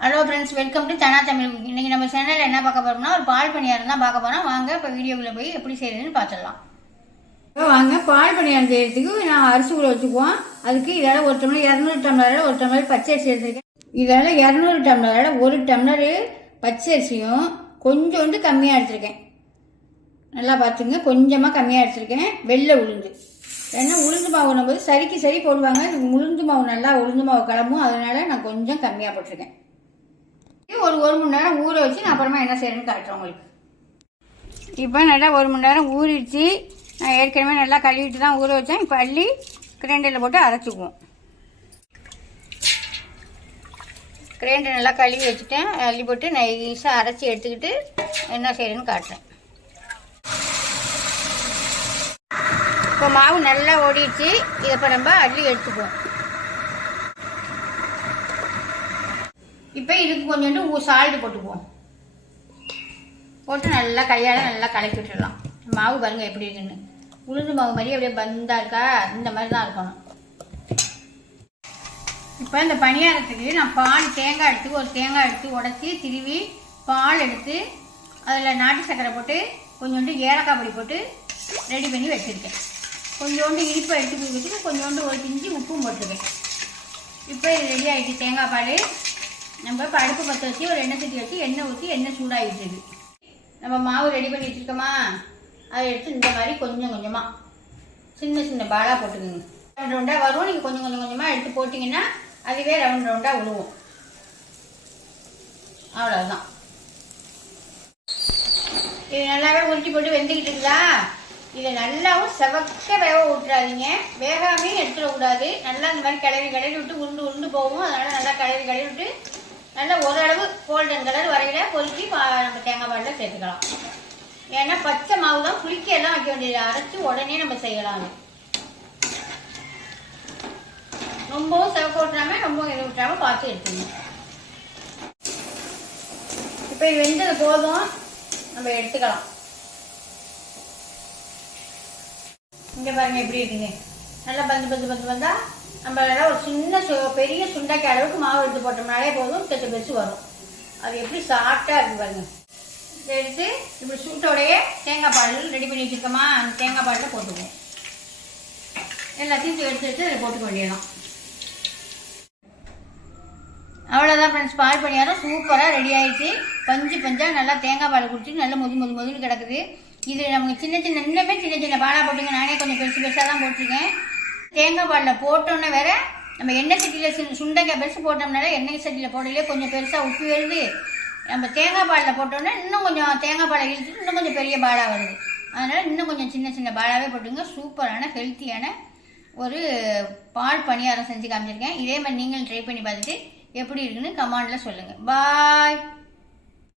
Hello friends welcome to Dhana Tamil இன்றைக்கி இன்னைக்கு நம்ம சேனலில் என்ன பார்க்க போகிறோம்னா ஒரு பால் பணியாரம் தான் பார்க்க போகிறோம் வாங்க இப்போ வீடியோக்குள்ளே போய் எப்படி செய்யறதுன்னு பார்த்துடலாம். இப்போ வாங்க பால் பணியாரம் செய்கிறதுக்கு நான் அரிசி ஊற வச்சுக்குவோம். அதுக்கு இதால் ஒரு டம்ளர் இரநூறு டம்ளரில் ஒரு டம்ளர் பச்சை அரிசி எடுத்துருக்கேன். இதால் இரநூறு டம்ளரில் ஒரு டம்ளர் பச்சை அரிசியும் கொஞ்சோண்டு கம்மியாக எடுத்திருக்கேன். நல்லா பார்த்துங்க கொஞ்சமாக கம்மியாக எடுத்திருக்கேன். வெள்ளை உளுந்து. ஏன்னா உளுந்து மாவு போது சரிக்கு சரி போடுவாங்க. உளுந்து மாவு நல்லா உளுந்து மாவு கிளம்பும். அதனால் நான் கொஞ்சம் கம்மியாக போட்டிருக்கேன். ஒரு ஒரு மணி நேரம் ஊற வச்சு நான் அப்புறமா என்ன செய்யணும்னு காட்டுறேன் உங்களுக்கு. இப்போ நல்லா ஒரு மணி நேரம் ஊறிடுச்சு. நான் ஏற்கனவே நல்லா கழுவிட்டு தான் ஊற வச்சேன். இப்போ அள்ளி கிரைண்டரில் போட்டு அரைச்சிக்குவோம். கிரைண்டர் நல்லா கழுவி வச்சுட்டேன். அள்ளி போட்டு நைஸாக அரைச்சி எடுத்துக்கிட்டு என்ன செய்யணும்னு காட்டுறேன். இப்போ மாவு நல்லா ஓடிடுச்சு. இதை இப்போ நம்ம அள்ளி எடுத்துக்குவோம். இப்போ இதுக்கு கொஞ்சோண்டு சால்ட்டு போட்டுக்குவோம். போட்டு நல்லா கையால் நல்லா கலக்கி விட்டுடலாம். மாவு பாருங்க எப்படி இருக்குன்னு. உளுந்து மாவு மாதிரி அப்படியே பந்தாக இருக்கா? இந்த மாதிரி தான் இருக்கணும். இப்போ இந்த பணியாரத்துக்கு நான் பால் தேங்காய் எடுத்து ஒரு தேங்காய் எடுத்து உடச்சி திருவி பால் எடுத்து அதில் நாட்டு சர்க்கரை போட்டு கொஞ்சோண்டு ஏலக்காய் பொடி போட்டு ரெடி பண்ணி வச்சுருக்கேன். கொஞ்சோண்டு இனிப்பை எடுத்து கொடுத்துட்டு கொஞ்சோண்டு ஒரு பிஞ்சு உப்பும் போட்டிருக்கேன். இப்போ இது ரெடி ஆகிடுச்சு தேங்காய் பால். நம்ம இப்போ அடுப்பு பற்ற வச்சு ஒரு எண்ணெய் சட்டி வச்சு எண்ணெய் ஊற்றி எண்ணெய் சூடாகிடுச்சு நம்ம மாவு ரெடி பண்ணி வச்சுருக்கோமா? அதை எடுத்து இந்த மாதிரி கொஞ்சம் கொஞ்சமாக சின்ன சின்ன பாலாக போட்டுக்கோங்க. ரவுண்ட் ரவுண்டாக வரும். நீங்கள் கொஞ்சம் கொஞ்சம் கொஞ்சமாக எடுத்து போட்டிங்கன்னா அதுவே ரவுண்ட் ரவுண்டாக விழுவும் அவ்வளோதான் இது நல்லாவே உருட்டி போட்டு வெந்துக்கிட்டு இருக்குதா? இதை நல்லாவும் செவக்க வேக விட்டுறாதீங்க வேகாமையும் எடுத்துடக்கூடாது. நல்லா இந்த மாதிரி கிளறி கிளறி விட்டு உருண்டு உருண்டு போகும். அதனால் நல்லா கிளறி கிளறி விட்டு நல்லா ஓரளவு கோல்டன் கலர் வரையில பொறுக்கி பா நம்ம தேங்காய் பாலில் சேர்த்துக்கலாம். ஏன்னா பச்சை மாவு தான் புளிக்க எல்லாம் வைக்க வேண்டியது. அரைச்சி உடனே நம்ம செய்யலாம் ரொம்பவும் செவக்க விட்டுறாம ரொம்பவும் இது விட்டுறாம பார்த்து எடுத்துக்கணும். இப்போ வெந்தது போதும். நம்ம எடுத்துக்கலாம். இங்க பாருங்க எப்படி இருக்குங்க நல்லா பந்து பந்து பந்து வந்தா நம்ம நல்லா ஒரு சின்ன சு- பெரிய சுண்டைக்காய் அளவுக்கு மாவு எடுத்து போட்டோம்னாலே போதும் பெற்று பெருசு வரும். அது எப்படி சாஃப்டாக இருக்கு பாருங்க. எடுத்து இப்படி சூட்டோடையே தேங்காய் பால் ரெடி பண்ணி வச்சுருக்கோமா அந்த தேங்காய் பாலில் போட்டுக்குவோம். எல்லாத்தையும் எடுத்து எடுத்து அதை போட்டுக்க வேண்டியதான் அவ்வளோதான் ஃப்ரெண்ட்ஸ் பால் பணியாரம் சூப்பராக ரெடி ஆகிடுச்சு பஞ்சு பஞ்சாக நல்லா தேங்காய் பால் குடிச்சு நல்லா முது முது முதுன்னு கிடக்குது. இது நமக்கு சின்ன சின்ன இன்னுமே சின்ன சின்ன பாலாக போட்டுங்க. நானே கொஞ்சம் பெருசு பெருசாக தான் போட்டிருக்கேன். தேங்காய் பாலில் போட்டோன்னே வேற நம்ம எண்ணெய் சட்டியில் சுண்டைக்காய் பெருசு போட்டோம்னால எண்ணெய் சட்டியில் போடலையே கொஞ்சம் பெருசாக உப்பு வருது. நம்ம தேங்காய் பாலில் போட்டோன்னே இன்னும் கொஞ்சம் தேங்காய் பாலை இழுத்துட்டு இன்னும் கொஞ்சம் பெரிய பாலாக வருது. அதனால் இன்னும் கொஞ்சம் சின்ன சின்ன பாலாகவே போட்டுங்க. சூப்பரான ஹெல்த்தியான ஒரு பால் பணியாரம் செஞ்சு காமிச்சிருக்கேன். இதே மாதிரி நீங்களும் ட்ரை பண்ணி பார்த்துட்டு எப்படி இருக்குன்னு கமாண்டில் சொல்லுங்கள் பாய்!